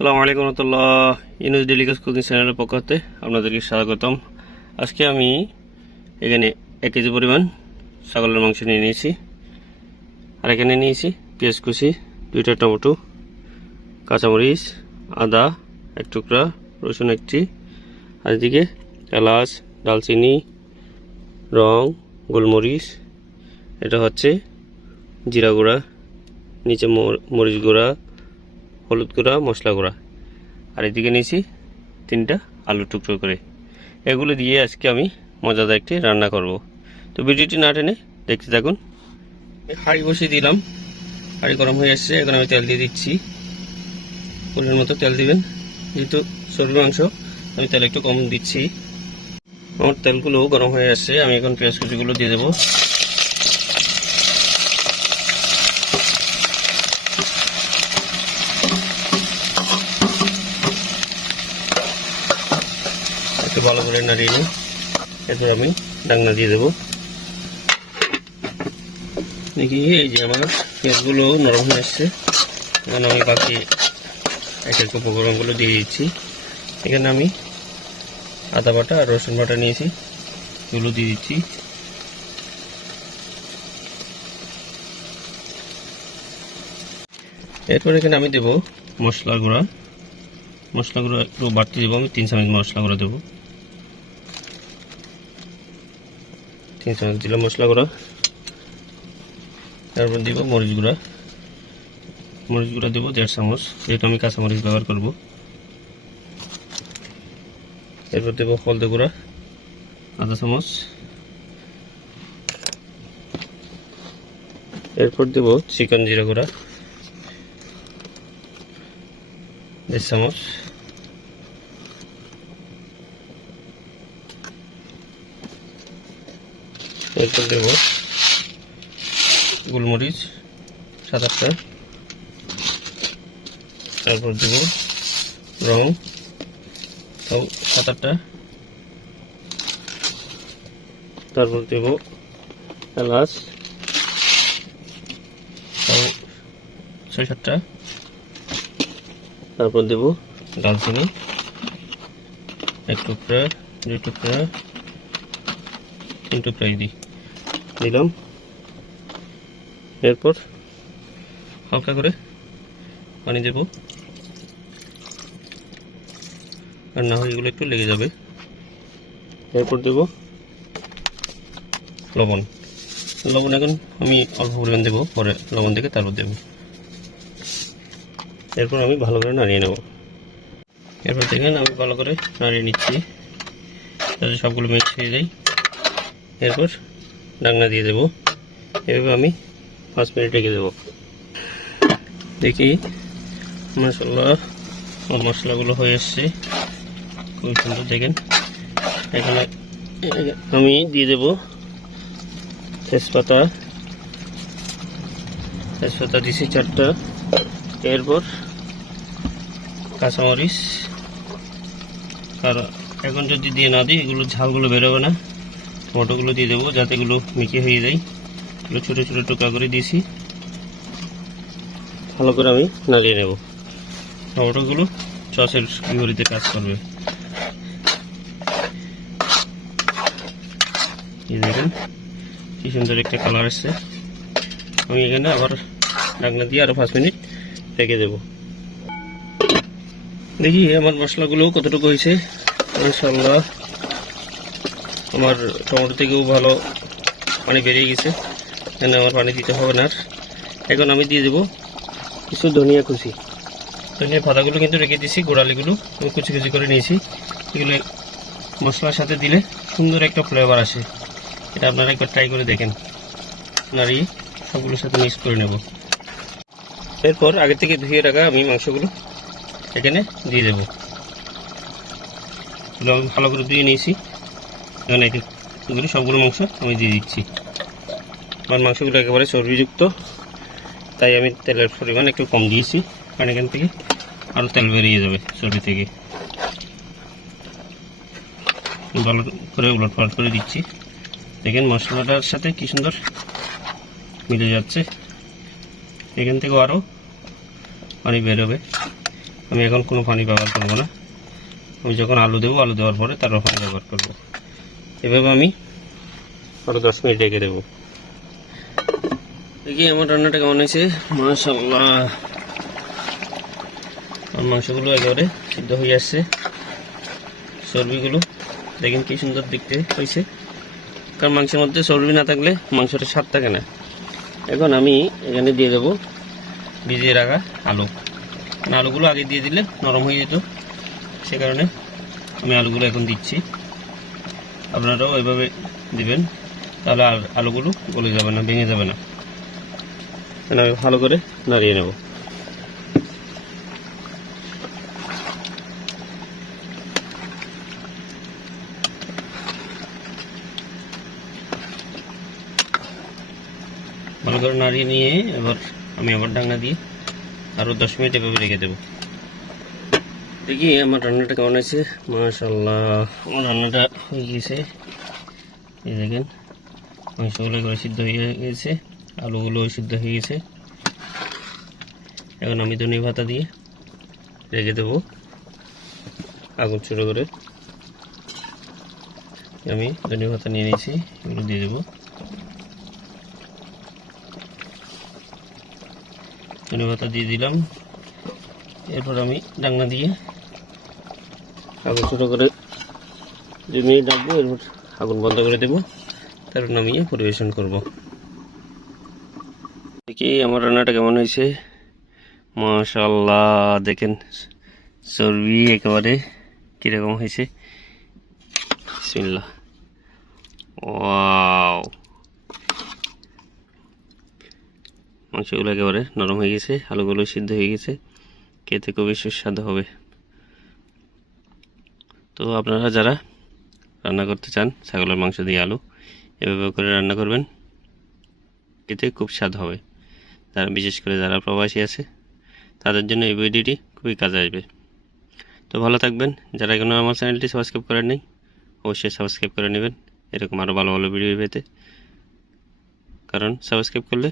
আসসালামু আলাইকুম রহমতুল্লাহ। ইউনুস ডেলিকাস কুকিং চ্যানেলের পক্ষ হতে আপনাদেরকে স্বাগতম। আজকে আমি এখানে 1 কেজি পরিমাণ ছাগলের মাংস নিয়ে নিয়েছি, আর এখানে নিয়েছি পেঁয়াজ কুচি, 2টা টমেটো, কাঁচামরিচ, আদা 1 টুকরা, রসুন 1টি, আর এদিকে এলাচ, দালচিনি, রং, গোলমরিচ, এটা হচ্ছে জিরা গুঁড়া, নিচে মরিচ গুঁড়া, হলুদ গুঁড়া, মশলা গুঁড়া, আর এদিকে নিয়েছি 3টা আলু টুকরো করে। এগুলো দিয়ে আজকে আমি মজাদার একটি রান্না করব। তো ভিডিওটি না টেনে দেখতে থাকুন। হাঁড়ি বসিয়ে দিলাম, হাঁড়ি গরম হয়ে আসছে। এখন আমি তেল দিয়ে দিচ্ছি, পরিমাণ মতো তেল দিবেন। যেহেতু চর্বি মাংস আমি তেল একটু কম দিচ্ছি। আমার তেলগুলো গরম হয়ে আসছে, আমি এখন পেঁয়াজ কুচিগুলো দিয়ে দেবো। একটু ভালো করে নাড়িয়ে নিই, এরপর আমি ঢাকনা দিয়ে দেবো। দেখি এই যে আমার পেঁয়াজগুলো নরম হয়ে আসছে। এখন আমি বাকি এক উপকরণগুলো দিয়ে দিচ্ছি। এখানে আমি আদা বাটা আর রসুন বাটা নিয়েছি, এগুলো দিয়ে দিচ্ছি। এরপর এখানে আমি দেবো মশলা গুঁড়া। মশলা গুঁড়ো একটু বাড়তি দেবো, আমি 3 চামচ মশলা গুঁড়া দেবো। 3 চামচ দিলাম মশলা গুঁড়া। তারপর দিব মরিচ গুঁড়া। মরিচ গুঁড়া দেবো 1.5 চামচ, যেহেতু আমি কাঁচামরিচ ব্যবহার করব। এরপর দেবো হলদে গুঁড়া 1/2 চামচ। এরপর দেবো চিকেন জিরা গুঁড়া 1.5 চামচ। এরপর দেবো গোলমরিচ 7-8টা। তারপর দেবো রং 7-8টা। তারপর দেবো এলাচ 6-7টা। তারপর দেবো দালচিনি 1 টুকরা, 2 টুকরা, 3 টুকরা দিলাম। এরপর হালকা করে পানি দেব, আর না হয় এগুলো একটু লেগে যাবে। এরপর দেব লবণ। লবণ এখন আমি অল্প পরিমাণ দেবো, পরে লবণ থেকে তারপর দেব। এরপর আমি ভালো করে নাড়িয়ে নেব। এরপর দেখেন আমি ভালো করে নাড়িয়ে নিচ্ছি, যাতে সবগুলো মিক্স হয়ে যায়। এরপর ঢাকনা দিয়ে দেবো। এভাবে আমি 5 মিনিট রেখে দেবো। দেখি মাশাআল্লাহ আমার মশলাগুলো হয়ে এসছে, খুব সুন্দর। দেখেন এখানে আমি দিয়ে দেব তেজপাতা দিয়েছি 4টা। এরপর কাঁচামরিচ, আর এখন যদি দিয়ে না দিই এগুলো ঝালগুলো বেরোবে না। টমেটোগুলো দিয়ে দেবো, যাতে এগুলো মিশিয়ে হয়ে যায়। এগুলো ছোটো ছোটো টুকরা করে দিয়েছি, ভালো করে আমি নাড়িয়ে নেব। টমেটোগুলো সসের বিপরীতে কাজ করবে। এই দেখেন কি সুন্দর একটা কালার আসছে। আমি এখানে আবার ঢাকনা দিয়ে আরো 5 মিনিট রেখে দেব। দেখি আমার মশলাগুলো কতটুকু হয়েছে। ইনশাআল্লাহ আমার টমেটো থেকেও ভালো পানি বেরিয়ে গেছে, এখানে আমার পানি দিতে হবে না। এখন আমি দিয়ে দেবো কিছু ধনিয়া কুচি। ধনিয়া পাতাগুলো কিন্তু রেখে দিয়েছি, গোড়ালিগুলো আমি কুচি কুচি করে নিয়েছি। এগুলো মশলার সাথে দিলে সুন্দর একটা ফ্লেভার আসে। এটা আপনারা একবার ট্রাই করে দেখেন। নাড়িয়ে সবগুলোর সাথে মিক্স করে নেব। এরপর আগে থেকে ধুয়ে রাখা আমি মাংসগুলো এখানে দিয়ে দেবো। আমি ভালো করে ধুয়ে নিয়েছি, এখানে এগুলো সবগুলো মাংস আমি দিয়ে দিচ্ছি। আমার মাংসগুলো একেবারে চর্বিযুক্ত, তাই আমি তেলের পরিমাণ একটু কম দিয়েছি, কারণ এখান থেকে আরও তেল বেরিয়ে যাবে চর্বি থেকে। ভালো করে উলটপালট করে দিচ্ছি। দেখেন মশলাটার সাথে কি সুন্দর মিলে যাচ্ছে। এখান থেকেও আরও পানি বেরোবে। আমি এখন কোনো পানি ব্যবহার করব না। আমি যখন আলু দেবো, আলু দেওয়ার পরে তারপর পানি ব্যবহার করব। এভাবে আমি আরও 10 মিনিট রেখে দেবো। দেখি আমার রান্নাটা কেমন হয়েছে। মাশাআল্লাহ, আমার মাংসগুলো একেবারে সিদ্ধ হয়ে আসছে। চর্বিগুলো দেখেন কি সুন্দর দেখতে হয়েছে, কারণ মাংসের মধ্যে চর্বি না থাকলে মাংসটা স্বাদ থাকে না। এখন আমি এখানে দিয়ে দেবো ভিজিয়ে রাখা আলু। কারণ আলুগুলো আগে দিয়ে দিলে নরম হয়ে যেত, সে কারণে আমি আলুগুলো এখন দিচ্ছি। আপনারাও এভাবে দিবেন, তাহলে আলুগুলো গলে যাবে না, ভেঙে যাবে না। আমি ভালো করে নাড়িয়ে নেব। ভালো করে নাড়িয়ে নিয়ে এবার আমি আবার ঢাকনা দিয়ে আরও 10 মিনিট এভাবে রেখে দেবো। দেখি আমার রান্নাটা কেমন আছে। মাশাআল্লাহ, আমার রান্নাটা হয়ে গেছে। এই দেখেন মাংসগুলো একেবারে সিদ্ধ হয়ে গেছে, আলুগুলো সিদ্ধ হয়ে গেছে। এখন আমি ধনিয়া পাতা দিয়ে রেখে দেবো আগুন ছোটো করে। আমি ধনিয়া পাতা নিয়ে নিয়েছি, এগুলো দিয়ে দেবো। ধনিয়া পাতা দিয়ে দিলাম। এরপর আমি ঢাকনা দিয়ে আগুন ছোটো করে 2 মিনিট রাখবো। এরপর আগুন বন্ধ করে দেবো, তারপর নামিয়ে পরিবেশন করব। দেখি আমার রান্নাটা কেমন হয়েছে। মাশাআল্লাহ, দেখেন চর্বি একেবারে কীরকম হয়েছে। বিসমিল্লাহ। ওয়াও, মাংসগুলো একেবারে নরম হয়ে গেছে, আলুগুলো সিদ্ধ হয়ে গেছে, খেতে খুবই সুস্বাদু হবে। তো আপনারা যারা রান্না করতে চান ছাগলের মাংস দিয়ে আলু, এভাবে করে রান্না করবেন, খেতে খুব স্বাদ হবে। যারা বিশেষ করে যারা প্রবাসী আছে তাদের জন্য এই ভিডিওটি খুবই কাজে আসবে। তো ভালো থাকবেন। যারা এখনো আমার চ্যানেলটি সাবস্ক্রাইব করেন নাই, অবশ্যই সাবস্ক্রাইব করে নেবেন এরকম আরও ভালো ভালো ভিডিও পেতে। কারণ সাবস্ক্রাইব করলে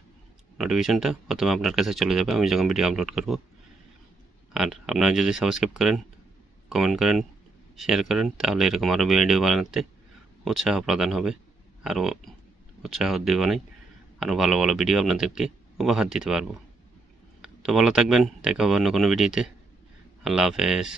নোটিফিকেশনটা প্রথমে আপনার কাছে চলে যাবে আমি যখন ভিডিও আপলোড করব। আর আপনারা যদি সাবস্ক্রাইব করেন, কমেন্ট করেন, শেয়ার করেন, তাহলে এরকম আরও ভিডিও বানাতে উৎসাহ প্রদান হবে, আরও উৎসাহ দেব নাই, আরও ভালো ভালো ভিডিও আপনাদেরকে উপহার দিতে পারবো। তো ভালো থাকবেন, দেখা হবে অন্য কোনো ভিডিওতে। আল্লাহ হাফেজ।